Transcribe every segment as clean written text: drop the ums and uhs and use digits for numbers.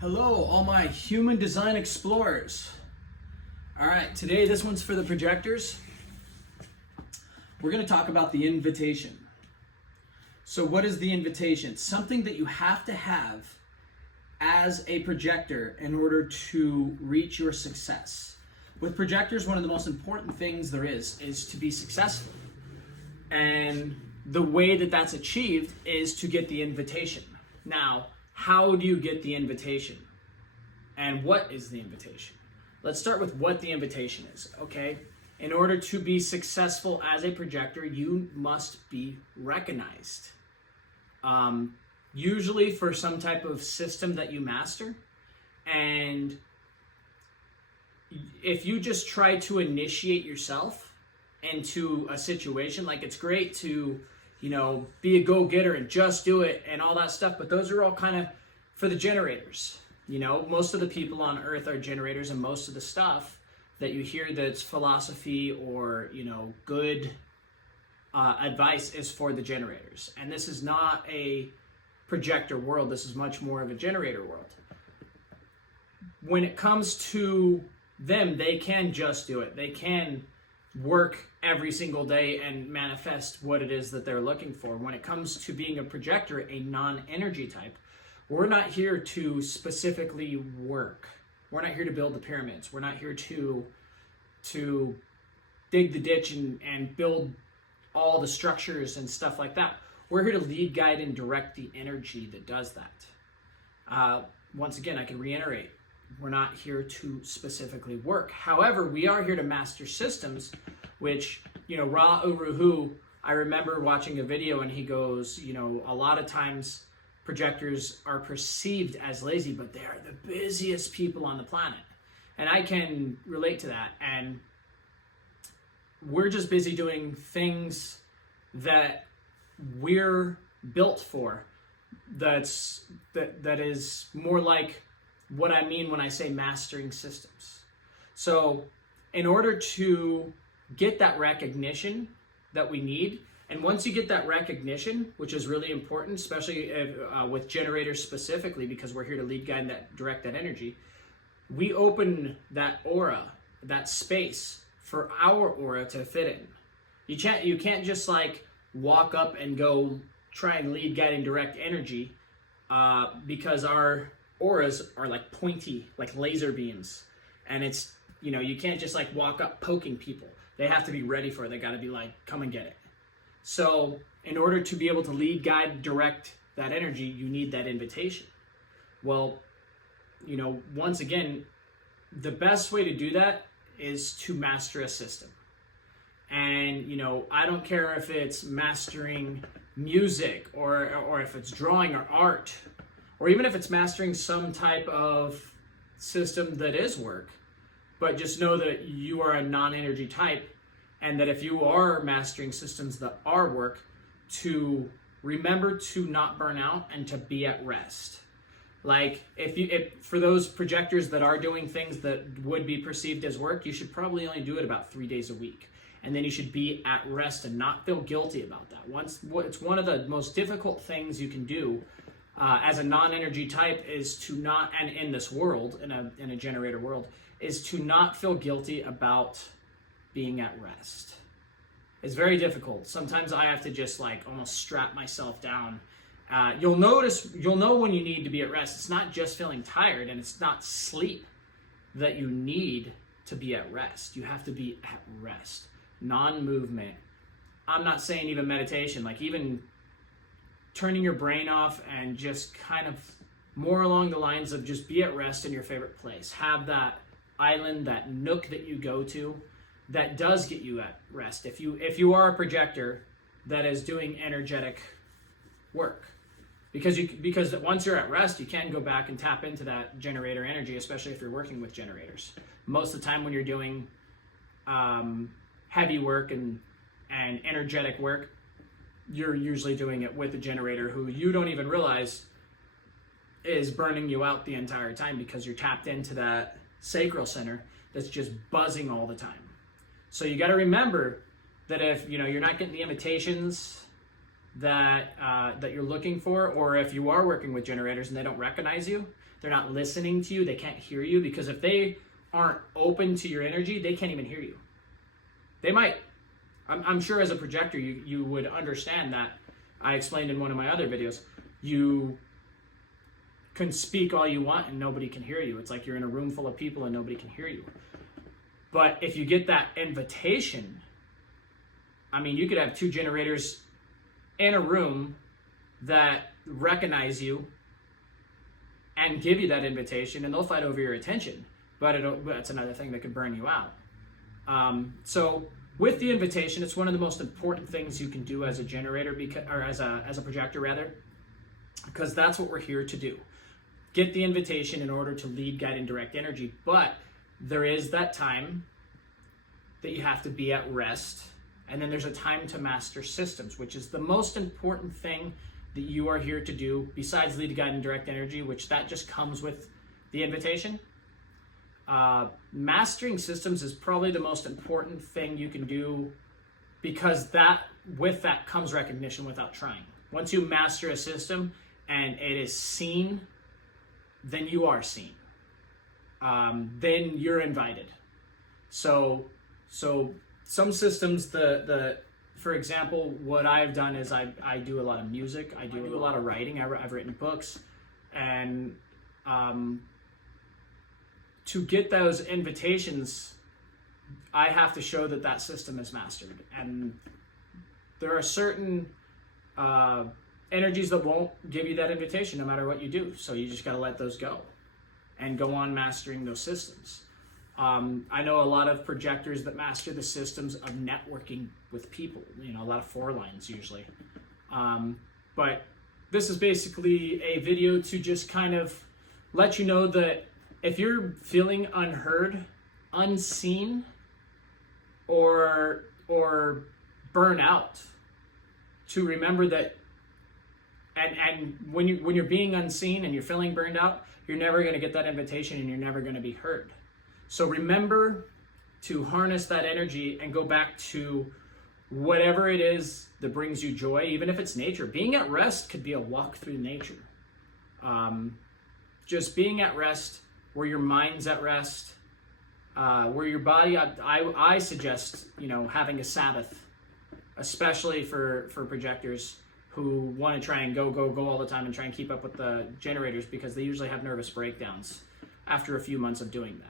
Hello, all my human design explorers. All right, today this one's for the projectors. We're going to talk about the invitation. So what is the invitation? Something that you have to have as a projector in order to reach your success. With projectors, one of the most important things there is to be successful. And the way that that's achieved is to get the invitation. Now, how do you get the invitation? And what is the invitation? Let's start with what the invitation is, okay? In order to be successful as a projector, you must be recognized. Usually for some type of system that you master. And if you just try to initiate yourself into a situation, like it's great to be a go-getter and just do it and all that stuff, but those are all kind of for the generators. Most of the people on earth are generators, and most of the stuff that you hear that's philosophy or, good advice is for the generators. And this is not a projector world. This is much more of a generator world. When it comes to them, they can just do it. They can work every single day and manifest what it is that they're looking for. When it comes to being a projector, a non-energy type, we're not here to specifically work. We're not here to build the pyramids. We're not here to dig the ditch and build all the structures and stuff like that. We're here to lead, guide, and direct the energy that does that. Once again, I can reiterate, we're not here to specifically work. However, we are here to master systems, which, Ra Uruhu, I remember watching a video and he goes, a lot of times projectors are perceived as lazy, but they are the busiest people on the planet. And I can relate to that. And we're just busy doing things that we're built for. That is more like what I mean when I say mastering systems. So in order to get that recognition that we need, and once you get that recognition, which is really important, especially with generators specifically, because we're here to lead, guide, and direct that energy, we open that aura, that space for our aura to fit in. You can't just like walk up and go try and lead, guide, and direct energy because our auras are like pointy, like laser beams. And it's, you can't just like walk up poking people. They have to be ready for it. They got to be like, come and get it. So in order to be able to lead, guide, direct that energy, you need that invitation. Well, once again, the best way to do that is to master a system. And, I don't care if it's mastering music or if it's drawing or art, or even if it's mastering some type of system that is work, but just know that you are a non-energy type, and that if you are mastering systems that are work, to remember to not burn out and to be at rest. Like if for those projectors that are doing things that would be perceived as work, you should probably only do it about 3 days a week. And then you should be at rest and not feel guilty about that. It's one of the most difficult things you can do as a non-energy type is to not, and in this world, in a generator world, is to not feel guilty about being at rest. It's very difficult. Sometimes I have to just like almost strap myself down. You'll know when you need to be at rest. It's not just feeling tired, and it's not sleep that you need to be at rest. You have to be at rest. Non-movement. I'm not saying even meditation, like even turning your brain off and just kind of more along the lines of just be at rest in your favorite place. Have that island, that nook that you go to that does get you at rest. If you are a projector that is doing energetic work, because once you're at rest, you can go back and tap into that generator energy, especially if you're working with generators. Most of the time when you're doing heavy work and energetic work, you're usually doing it with a generator who you don't even realize is burning you out the entire time, because you're tapped into that sacral center that's just buzzing all the time. So you got to remember that if you're not getting the invitations that you're looking for, or if you are working with generators and they don't recognize you, they're not listening to you, they can't hear you, because if they aren't open to your energy, they can't even hear you. They might. I'm sure as a projector, you would understand that. I explained in one of my other videos, you can speak all you want and nobody can hear you. It's like you're in a room full of people and nobody can hear you. But if you get that invitation, I mean, you could have 2 generators in a room that recognize you and give you that invitation, and they'll fight over your attention. But that's another thing that could burn you out. So with the invitation, it's one of the most important things you can do as a generator, or as a projector rather, because that's what we're here to do. Get the invitation in order to lead, guide, and direct energy. But there is that time that you have to be at rest, and then there's a time to master systems, which is the most important thing that you are here to do, besides lead, guide, and direct energy, which that just comes with the invitation. Mastering systems is probably the most important thing you can do, because with that comes recognition without trying. Once you master a system and it is seen, then you are seen. Then you're invited. So some systems, for example, what I've done is I do a lot of music, I do a lot of writing, I've written books, and to get those invitations, I have to show that system is mastered. And there are certain energies that won't give you that invitation no matter what you do. So you just got to let those go and go on mastering those systems. I know a lot of projectors that master the systems of networking with people, a lot of 4 lines usually. But this is basically a video to just kind of let you know that if you're feeling unheard, unseen, or burn out, to remember that, and when you're being unseen and you're feeling burned out, you're never going to get that invitation and you're never going to be heard. So remember to harness that energy and go back to whatever it is that brings you joy, even if it's nature. Being at rest could be a walk through nature. Just being at rest, where your mind's at rest, where your body, I suggest, having a Sabbath, especially for projectors who want to try and go all the time and try and keep up with the generators, because they usually have nervous breakdowns after a few months of doing that.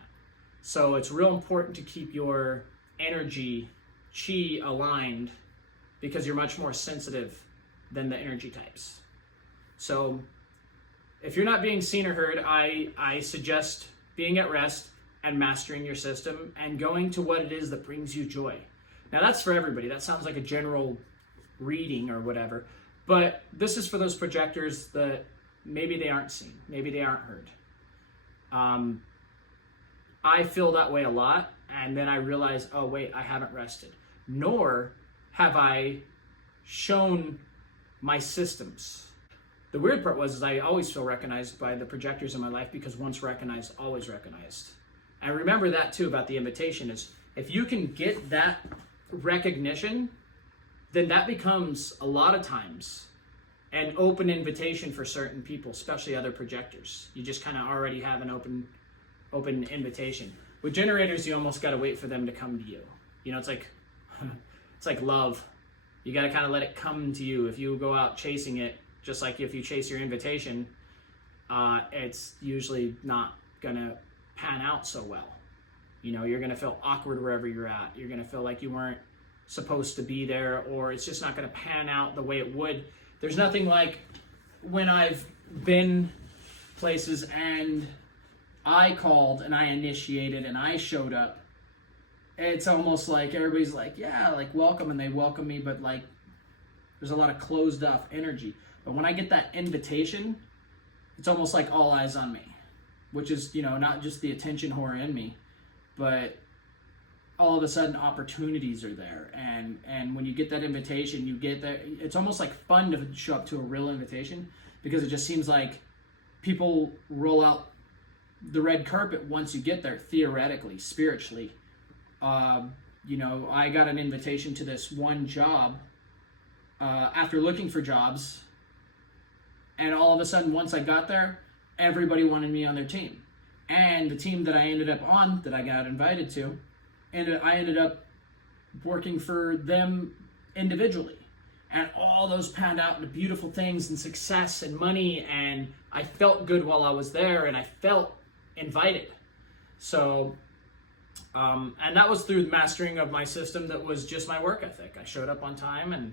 So it's real important to keep your energy, chi, aligned, because you're much more sensitive than the energy types. So if you're not being seen or heard, I suggest being at rest and mastering your system and going to what it is that brings you joy. Now that's for everybody. That sounds like a general reading or whatever, but this is for those projectors that maybe they aren't seen, maybe they aren't heard. I feel that way a lot, and then I realize, oh wait, I haven't rested, nor have I shown my systems. The weird part is I always feel recognized by the projectors in my life, because once recognized, always recognized. And remember that too about the invitation, is if you can get that recognition, then that becomes a lot of times an open invitation for certain people, especially other projectors. You just kind of already have an open invitation. With generators, you almost got to wait for them to come to you. It's like love. You got to kind of let it come to you. If you go out chasing it, just like if you chase your invitation, it's usually not gonna pan out so well. You're gonna feel awkward wherever you're at. You're gonna feel like you weren't supposed to be there, or it's just not gonna pan out the way it would. There's nothing like when I've been places and I called and I initiated and I showed up. It's almost like everybody's like, yeah, like welcome, and they welcome me, but like there's a lot of closed off energy. But when I get that invitation, it's almost like all eyes on me, which is, not just the attention whore in me, but all of a sudden opportunities are there. And when you get that invitation, you get that, it's almost like fun to show up to a real invitation, because it just seems like people roll out the red carpet once you get there, theoretically, spiritually. I got an invitation to this one job after looking for jobs, and all of a sudden, once I got there, everybody wanted me on their team. And the team that I ended up on, that I got invited to, and I ended up working for them individually. And all those panned out into beautiful things and success and money, and I felt good while I was there, and I felt invited. So, and that was through the mastering of my system that was just my work ethic. I showed up on time, and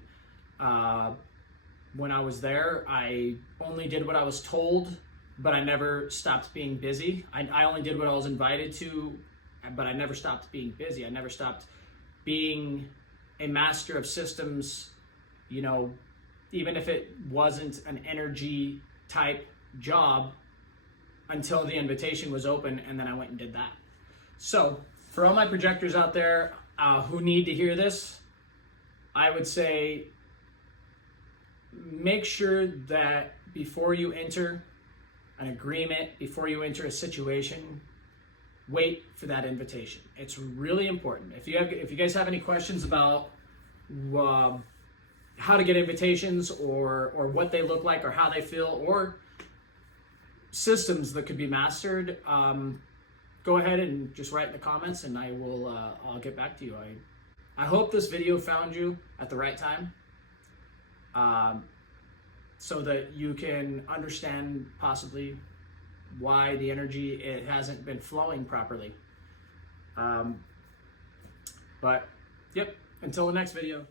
when I was there, I only did what I was told, but I never stopped being busy. I only did what I was invited to, but I never stopped being busy. I never stopped being a master of systems, you know, even if it wasn't an energy type job, until the invitation was open, and then I went and did that. So for all my projectors out there who need to hear this, I would say make sure that before you enter an agreement, before you enter a situation, wait for that invitation. It's really important. If you guys have any questions about how to get invitations, or what they look like, or how they feel, or systems that could be mastered, go ahead and just write in the comments, and I'll get back to you. I hope this video found you at the right time, so that you can understand possibly why the energy, it hasn't been flowing properly. But yep, until the next video.